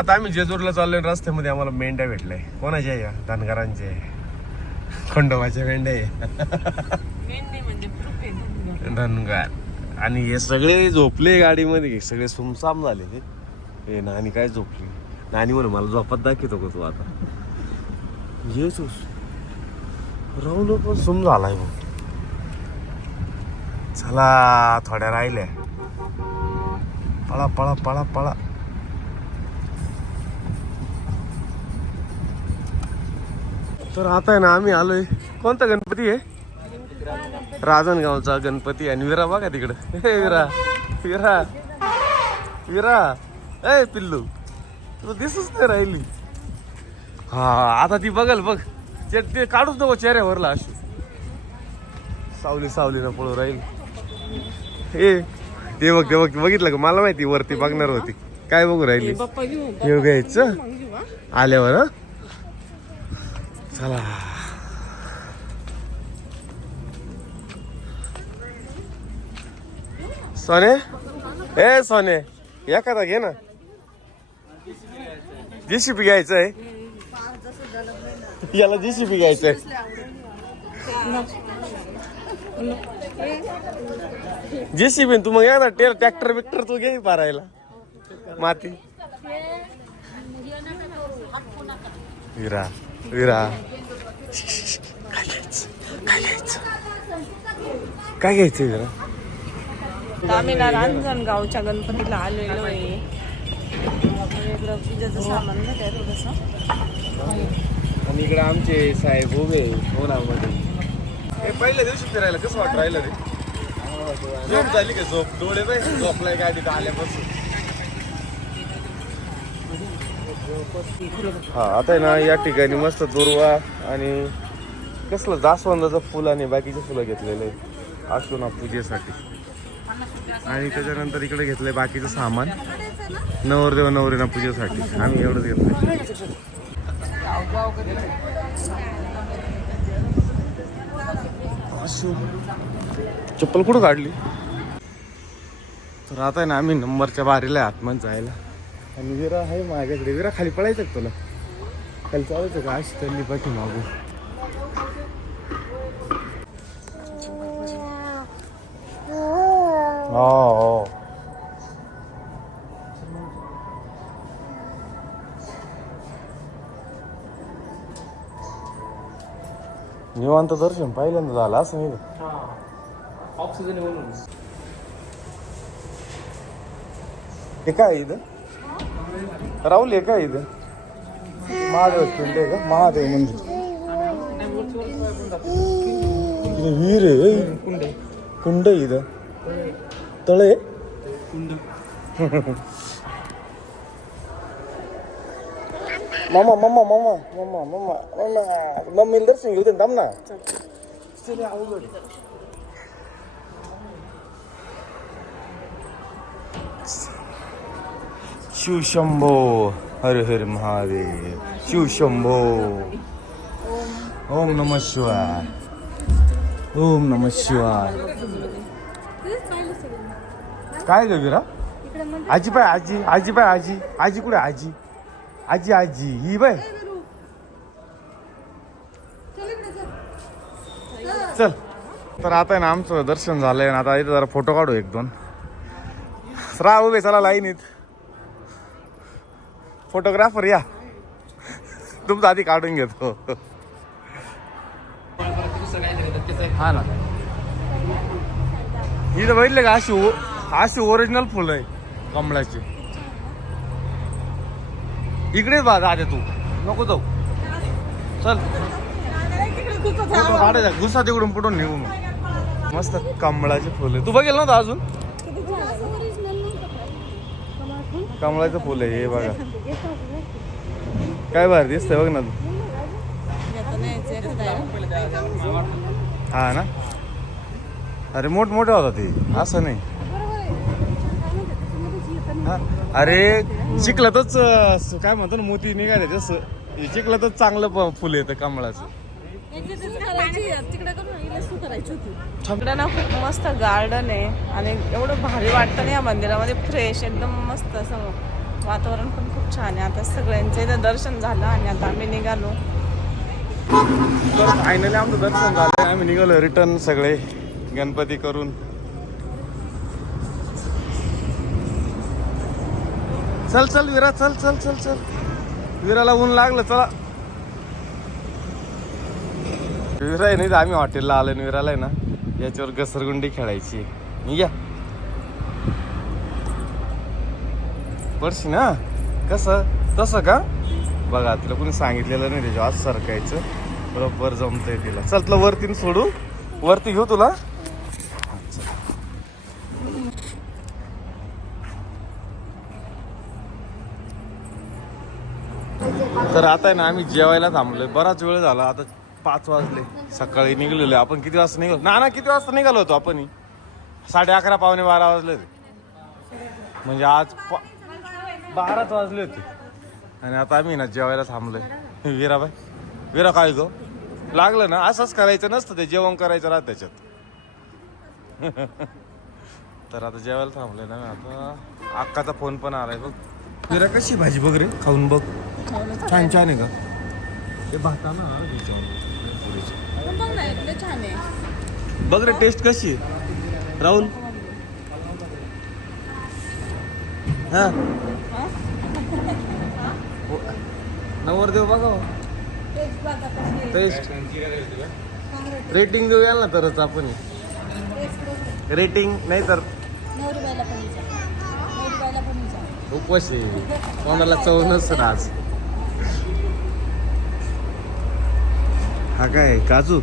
आता आम्ही जेजूरला चाललोय, रस्त्यामध्ये आम्हाला मेंढ्या भेटलाय. कोणाच्या या? धनगरांचे, खंडोबाच्या मेंढ्या धनगर. आणि हे सगळे झोपले गाडीमध्ये, सगळे सुमसाम झाले. हे नानी काय झोपली? नानी म्हणून मला झोपात दाखवतो का तू आता? येसूस राहुल पण सुम झालाय. मग चला थोड्या राहिल्या. पळा पळा पळा पळा. तर आता आहे ना आम्ही आलोय. कोणता गणपती आहे? राजनगावचा गणपती. आणि विरा बघा तिकडं. विरा विरा विरा. ए पिल्लू तुला दिसूच नाही राहिली. हा आता ती बघल बघ. ते काढूच नको चेहऱ्यावरला अशी. सावली सावली ना पळू राहील. ए ते बघ ते बघ. बघितलं का? मला माहिती वरती बघणार होती. काय बघू राहिली? हे घ्यायचं आल्यावर. हा चला. सोने ए सोने एखादा घे ना. JCB घ्यायचंय. याला JCB घ्यायचंय. JCB तू मग या ना. ट्रॅक्टर बिक्टर तू घे पारायला माती. विरा विरा काय घ्यायचं? काय घ्यायचं? काय घ्यायचं विरा? आम्ही ना रांजणगावच्या गणपतीला आलेलो आहे. पूजेचं सामान घेतंय थोडंसं. आणि इकडे आमचे साहेब उभे होणामध्ये. हे पहिल्या दिवशी फिरायला कसं वाटत राहिलं रे? झोप झाली का? झोप डोळे बाई झोपलाय गाडीत आल्यापासून. हा आता आहे ना या ठिकाणी मस्त दुर्वा आणि कसलं जास्वंदाचं फुल आणि बाकीचे फुलं घेतलेले असतो ना पूजेसाठी. आणि त्याच्यानंतर इकडे घेतलंय बाकीचं सामान नवरदेव नवरीना पूजेसाठी. आम्ही एवढंच घेतलंय. चप्पल कुठं काढली? तर आता आहे ना आम्ही नंबरच्या बारीला आतमध्ये जायला. आणि विरा आहे माझ्याकडे. विरा खाली पळायचं का तुला? खाली चालायचं का? अशी त्यांनी पाठी मागू. हो निवांत दर्शन पहिल्यांदा झालं असं नाही का? ऑक्सिजन म्हणून. हे काय इथं? राहुल हे काय इथं? महादेव पिंड आहे का? महादेव मंदिर. विहीर आहे. कुंड आहे इथं. तळे कुंड. मामा मामा मामा मामा मामा मामा मम्मीला दर्शन घेऊ दे थांब ना. अवघड. शिवशंभो हर हर महादेव. शिवशंभो. ओम नमः शिवाय. ओम नमः शिवाय. काय ग विरा? आजी पाय आजी. आजी पाय आजी. आजी कुठे? आजी आजी आजी ही बाय. चल. तर आता आहे ना आमचं दर्शन झालंय. आता इथं जरा फोटो काढू एक दोन. राह उभे चला लाईनीत. फोटोग्राफर या. तुमचं आधी काढून घेतो. हा ना इथं बघितलं का? अशी ओरिजिनल फुलं आहे कमळाची. इकडेच बा दादा तू नको जाऊ. चल काढायचा गुस्सा तिकडून पुढून नेऊ. मस्त कमळाचे फुलं. तू बघेल नव्हतं अजून? कमळाचं फुल आहे हे बघा. काय भारी दिसतंय बघ ना तू. हा ना. अरे मोठमोठं होता ते असं नाही. हा अरे चिखलातच काय म्हणतो ना मोती निघाले तसं चिखलातच चांगलं फुल येतं कमळाचं. तिकडे ना खूप मस्त गार्डन आहे आणि एवढं भारी वाटतं ना या मंदिरामध्ये. फ्रेश एकदम मस्त असं वातावरण पण खूप छान आहे. आता सगळ्यांचं इथं दर्शन झालं आणि आता आम्ही निघालो. तर फायनली आमचं दर्शन झालं. आम्ही निघालो रिटर्न सगळे गणपती करून. चल चल विरा, चल चल चल चल. विराला ऊन लागलं, चला. विरा आहे नाही, आम्ही हॉटेलला आलो ना. विराला आहे ना याच्यावर घसरगुंडी खेळायची. या पडशी ना. कसं तसं का बघा, तिला कोणी सांगितलेलं नाही त्याच्या. आज सरकायचं बरोबर जमतंय तिला. चल तुला वरती सोडू, वरती घेऊ तुला. तर आता आहे ना आम्ही जेवायला थांबलोय. बराच वेळ झाला, आता 5 वाजले. सकाळी निघलेलो आपण. किती वाजता निघालो ना किती वाजता निघालो होतो आपण? 11:30 पावणे 12 वाजले होते. म्हणजे आज 12च वाजले होते. आणि आता आम्ही ना जेवायला थांबलोय. विराबाई, विरा काय गो लागलं ना? असंच करायचं नसतं, ते जेवण करायचं राहत त्याच्यात. तर आता जेवायला थांबलोय ना. आता अक्काचा फोन पण आलाय बघ. विरा कशी भाजी बघ रे, खाऊन बघ. छान छान आहे का? ते भाता ना छान आहे. बघ रे टेस्ट कशी आहे राहुल. हा नवरदेव बघा टेस्ट. रेटिंग देऊया ना तरच आपण. रेटिंग नाही तर उपवास आहे, कोणाला चव नसतं आज. हा काय काजू?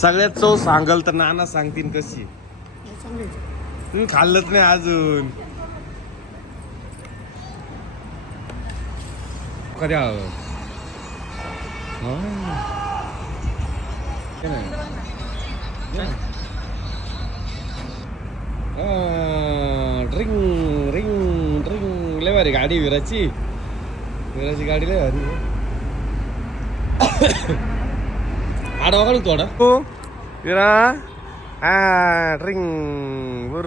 सगळ्यात चव सांगल तर नाना सांगतील कशी. तुम्ही खाल्लंच नाही अजून. कधी ड्रिंग ड्रिंग ड्रिंग. लय भारी गाडी विराची. विराची गाडी लय भारी. आडवा काढू थोडा. हो विरा. हा ड्रिंग बुर.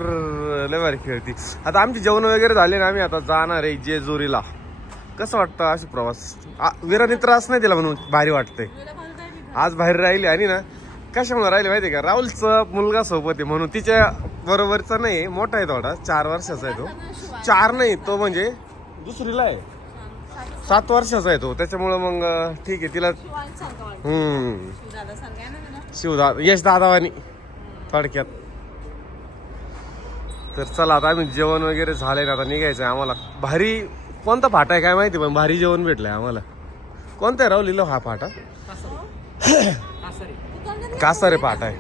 लय भारी खेळती. आता आमची जेवण वगैरे झाले ना, आम्ही आता जाणार आहे जेजुरीला. कसं वाटतं अशी प्रवास? विराने त्रास नाही दिला म्हणून भारी वाटतंय. आज बाहेर राहिले आणि ना कशामुळे राहिले माहिती आहे का? राहुलचा मुलगा सोबत आहे म्हणून. तिच्या बरोबरचा नाही, मोठा आहे थोडा, 4 वर्षाचा आहे तो. 4 नाही, तो म्हणजे दुसरीला आहे. 7 वर्षाचा आहे तो. त्याच्यामुळं मग ठीक आहे तिला. शिवदादा, यश दादावानी थोडक्यात. तर चला आता आम्ही जेवण वगैरे झालंय ना, आता निघायचं आहे आम्हाला. भारी कोणता फाटा आहे काय माहिती, पण भारी जेवण भेटलंय आम्हाला. कोणता आहे राव लिहिलं हा फाटा? कासारे फाटा आहे.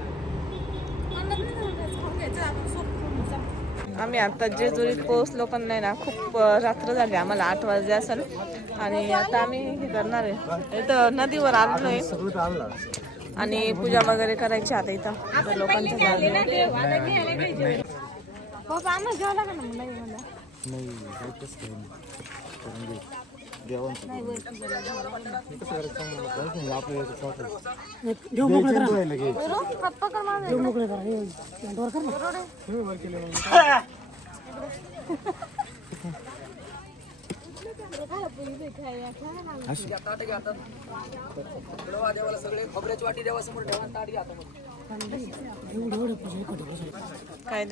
आम्ही आता जेजुरीत पोहोचलो, पण नाही ना खूप रात्र झाली. आम्हाला 8 वाजले असेल. आणि आता आम्ही हे करणार आहे, इथं नदीवर आलोय आणि पूजा वगैरे करायची आता इथं लोकांच्या. काय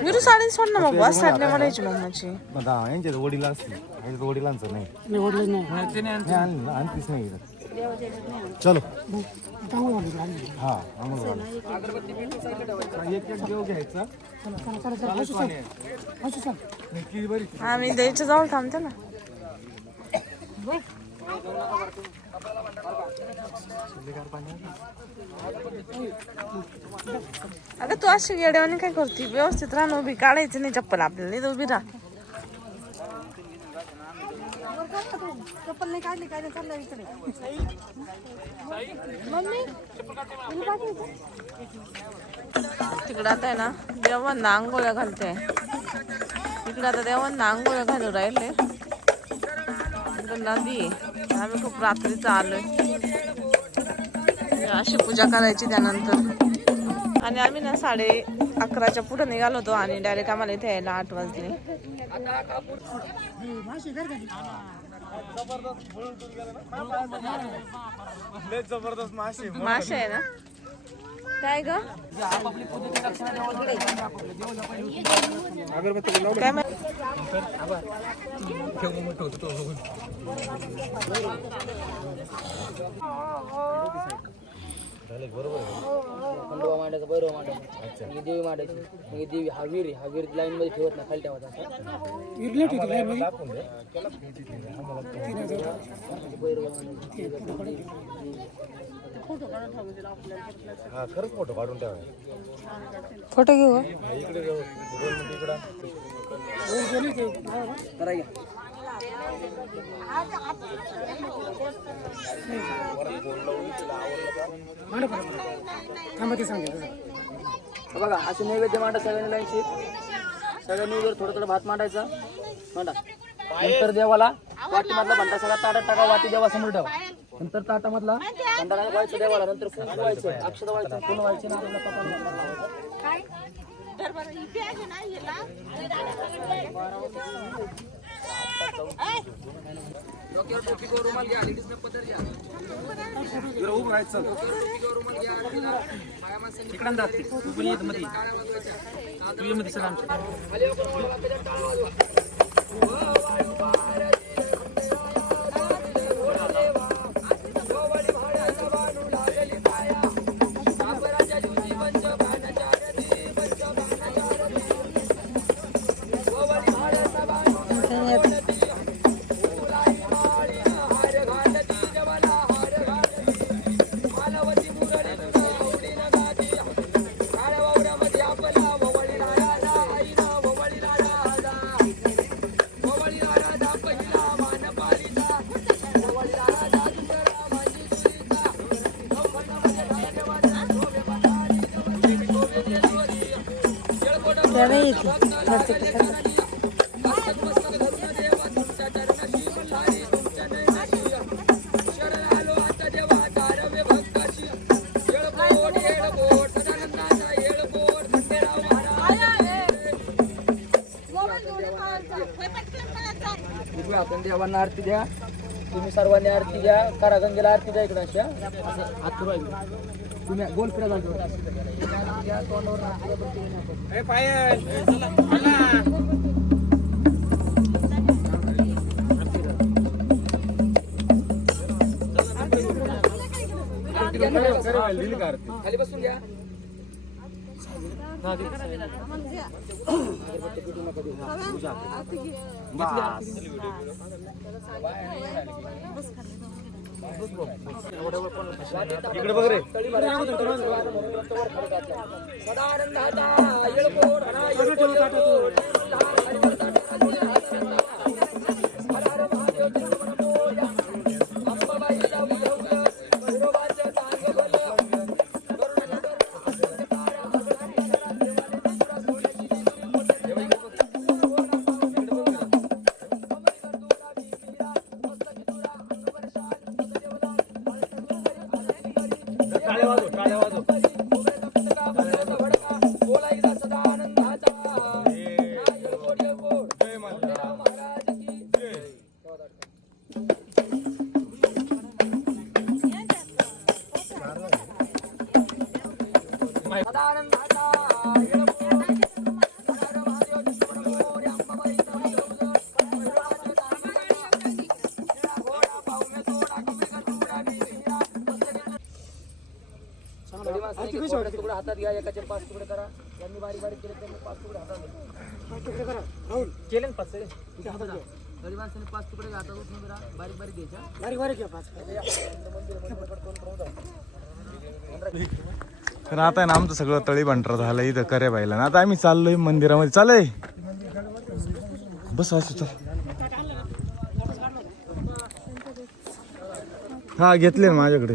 मी तू साडी सोड ना. मग वास साडणे म्हणायची मम्माची. यांच्यात वडीला असते, वडिलांचं नाही. आणतीच नाही. चलो हा एक देव घ्यायचा. आम्ही द्यायच्या जवळ थांबतो ना. अगं तू अशी येड्यावानी काय करते? व्यवस्थित राहा ना, उभी काढायची नाही चप्पल आपल्याला. इथं उभी राहा. चप्पल नाही काढली काय चाललं इकडे. तिकडं आता आहे ना देवांना आंघोळ्या घालते. इकडं आता देवांना आंघोळ्या घालून राहिले. नदी आम्ही खूप रात्रीचं आलोय. अशी पूजा करायची त्यानंतर. आणि आम्ही ना 11:30च्या पुढे निघालो होतो आणि डायरेक्ट आम्हाला इथे यायला 8 वाजले. जबरदस्त मासे मासे आहे ना. काय ग काय खंडोबा मांडायचा, भैरव मांडायचा, म्हणजे देवी मांडायची, म्हणजे देवी हा वीर आहे, हा वीर लाईन मध्ये ठेवत नाही, खाली ठेवायचा खरंच फोटो काढून ठेवा. फोटो घेऊ बघा. असे नैवेद्य मांडा सगळ्यांनी लाईनशी. सगळ्यांनी जर थोडं थोडं भात मांडायचा मांडा. नंतर देवाला वाटीमधला भांडा सगळा ताटात टाका, वाटी देवा समोर ठेवा. नंतर ताटामधला भांडा व्हायचं देवाला. नंतर कुंकू व्हायचं, अक्षता व्हायचं, पूर्ण व्हायचे ना. डोक्यावर टोपी किंवा रुमाल घ्या, लेडीजने पदर घ्या. उभं राहायचं. इकडं जाते तू पण येत मध्ये, तू ये मध्ये सर आमच्या. आपण देवांना आरती द्या. तुम्ही सर्वांनी आरती द्या. करा गंगेला आरती द्या. इकडे अशा हात पुरवा. तुम्ही गोल फिरा जातो. खाली बसून घ्या. इकडे बघ रे. तुकडे हातात घ्या. एकाचे 5 तुकडे करा. यांनी बारीक बारीक केले, त्यांनी 5 तुकडे हातात केले. 5 गरीबांनी 5 तुकडे हातात उचलून करा. बारीक बारीक घ्यायच्या. बारीक बारीक घ्या. 5 तर आता आहे ना आमचं सगळं तळी भांडर झालं इथं करे बाईला ना. आता आम्ही चाललोय मंदिरामध्ये. चालय बस असं. हा घेतले ना माझ्याकडे.